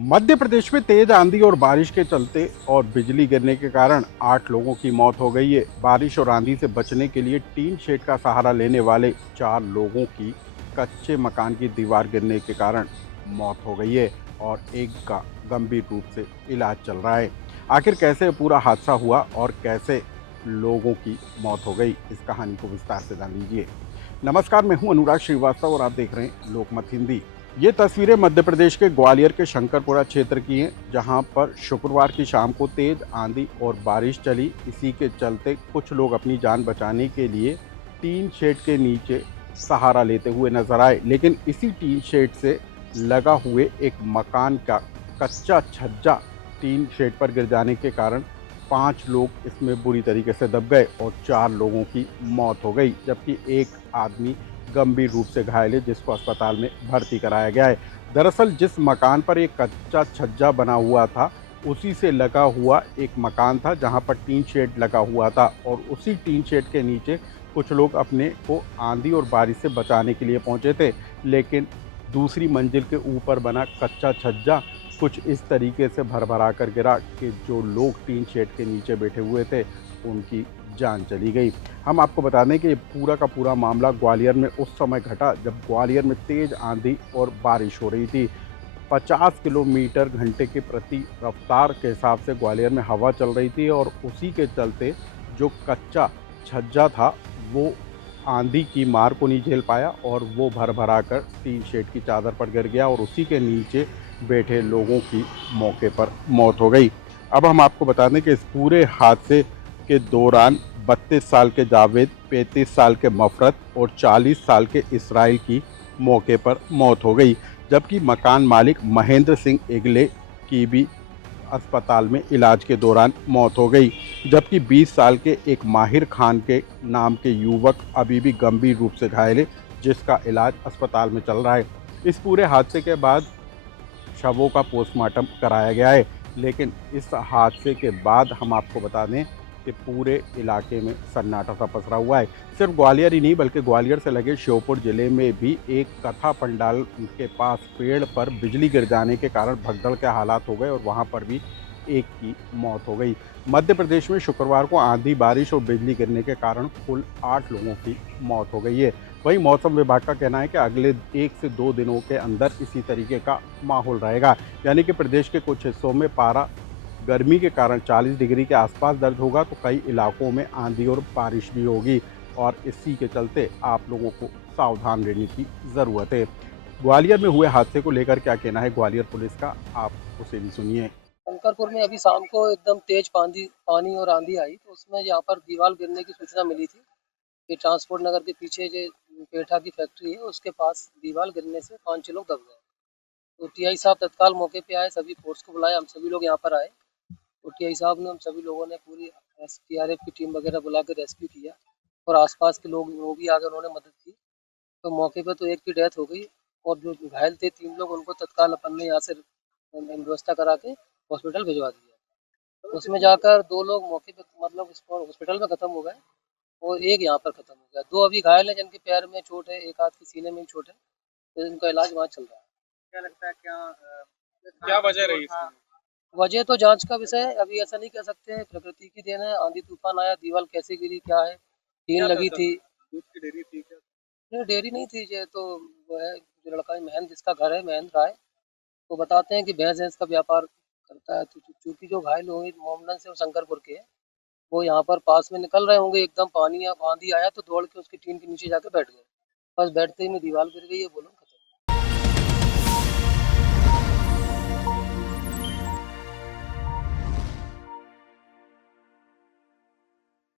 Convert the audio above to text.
मध्य प्रदेश में तेज आंधी और बारिश के चलते और बिजली गिरने के कारण 8 लोगों की मौत हो गई है। बारिश और आंधी से बचने के लिए टीन शेड का सहारा लेने वाले 4 लोगों की कच्चे मकान की दीवार गिरने के कारण मौत हो गई है और एक का गंभीर रूप से इलाज चल रहा है। आखिर कैसे पूरा हादसा हुआ और कैसे लोगों की मौत हो गई, इस कहानी को विस्तार से जान लीजिए। नमस्कार, मैं हूं अनुराग श्रीवास्तव और आप देख रहे हैं लोकमत हिंदी। ये तस्वीरें मध्य प्रदेश के ग्वालियर के शंकरपुरा क्षेत्र की हैं, जहां पर शुक्रवार की शाम को तेज आंधी और बारिश चली। इसी के चलते कुछ लोग अपनी जान बचाने के लिए टीन शेड के नीचे सहारा लेते हुए नजर आए, लेकिन इसी टीन शेड से लगा हुए एक मकान का कच्चा छज्जा टीन शेड पर गिर जाने के कारण 5 लोग इसमें बुरी तरीके से दब गए और 4 लोगों की मौत हो गई, जबकि एक आदमी गंभीर रूप से घायल है, जिसको अस्पताल में भर्ती कराया गया है। दरअसल जिस मकान पर एक कच्चा छज्जा बना हुआ था, उसी से लगा हुआ एक मकान था जहां पर टीन शेड लगा हुआ था और उसी टीन शेड के नीचे कुछ लोग अपने को आंधी और बारिश से बचाने के लिए पहुंचे थे, लेकिन दूसरी मंजिल के ऊपर बना कच्चा छज्जा कुछ इस तरीके से भरभरा कर गिरा कि जो लोग टीन शेड के नीचे बैठे हुए थे उनकी जान चली गई। हम आपको बता दें कि ये पूरा का पूरा मामला ग्वालियर में उस समय घटा जब ग्वालियर में तेज आंधी और बारिश हो रही थी। 50 किलोमीटर घंटे की प्रति रफ्तार के हिसाब से ग्वालियर में हवा चल रही थी और उसी के चलते जो कच्चा छज्जा था वो आंधी की मार को नहीं झेल पाया और वो भर भरा कर टीन शेड की चादर पर गिर गया और उसी के नीचे बैठे लोगों की मौके पर मौत हो गई। अब हम आपको बता दें कि इस पूरे हादसे के दौरान 32 साल के जावेद, 35 साल के मफरत और 40 साल के इसराइल की मौके पर मौत हो गई, जबकि मकान मालिक महेंद्र सिंह इगले की भी अस्पताल में इलाज के दौरान मौत हो गई, जबकि 20 साल के एक माहिर खान के नाम के युवक अभी भी गंभीर रूप से घायल है, जिसका इलाज अस्पताल में चल रहा है। इस पूरे हादसे के बाद शवों का पोस्टमार्टम कराया गया है, लेकिन इस हादसे के बाद हम आपको बता दें कि पूरे इलाके में सन्नाटा सा पसरा हुआ है। सिर्फ ग्वालियर ही नहीं बल्कि ग्वालियर से लगे श्योपुर जिले में भी एक कथा पंडाल के पास पेड़ पर बिजली गिर जाने के कारण भगदड़ के हालात हो गए और वहां पर भी एक की मौत हो गई। मध्य प्रदेश में शुक्रवार को आंधी बारिश और बिजली गिरने के कारण कुल 8 लोगों की मौत हो गई है। वहीं मौसम विभाग का कहना है कि अगले 1 से 2 दिनों के अंदर इसी तरीके का माहौल रहेगा, यानी कि प्रदेश के कुछ हिस्सों में पारा गर्मी के कारण 40 डिग्री के आसपास दर्ज होगा, तो कई इलाकों में आंधी और बारिश भी होगी और इसी के चलते आप लोगों को सावधान रहने की ज़रूरत है। ग्वालियर में हुए हादसे को लेकर क्या कहना है ग्वालियर पुलिस का, आप उसे भी सुनिए। शंकरपुर में अभी शाम को एकदम तेज पानी और आंधी आई तो उसमें यहाँ पर दीवार गिरने की सूचना मिली थी कि ट्रांसपोर्ट नगर के पीछे जो पेठा की फैक्ट्री है उसके पास दीवार गिरने से 5-6 लोग दब गए। तो टीआई साहब तत्काल मौके पे आए, सभी फोर्स को बुलाया, हम सभी लोग यहाँ पर आए। तो टीआई साहब ने, हम सभी लोगों ने पूरी एसडीआरएफ की टीम वगैरह बुला के रेस्क्यू किया और आसपास के लोग वो भी आगे उन्होंने मदद की। तो मौके पे तो एक की डेथ हो गई और जो घायल थे 3 लोग उनको तत्काल अपन ने यहाँ से व्यवस्था करा के हॉस्पिटल भिजवा दिया। उसमें जाकर 2 लोग मौके पे मतलब हॉस्पिटल में खत्म हो गए और एक यहाँ पर खत्म हो गया। 2 अभी घायल है जिनके पैर में चोट है, एक हाथ के सीने में भी चोट है, तो इनका इलाज वहाँ चल रहा है। क्या लगता है क्या वजह रही इसकी? वजह तो जांच का विषय है, अभी ऐसा नहीं कह सकते हैं, प्रकृति की देन है। आंधी तूफान आया, दीवार कैसे गिरी, क्या है, टीन लगी थी। दूध की डेयरी थी क्या? नहीं, डेयरी नहीं थी, ये तो वो है जो लड़का है महेंद्र, जिसका घर है महेंद्र राय, तो बताते हैं कि भैंस भैंस का व्यापार करता है। तो चूंकि जो घायल हुए मोमडन से और शंकरपुर के हैं, वो यहाँ पर पास में निकल रहे होंगे, एकदम पानी या आंधी आया तो दौड़ के उसकी टीन के नीचे जाके बैठ गए। बस बैठते ही में दीवार गिर गई है, बोलो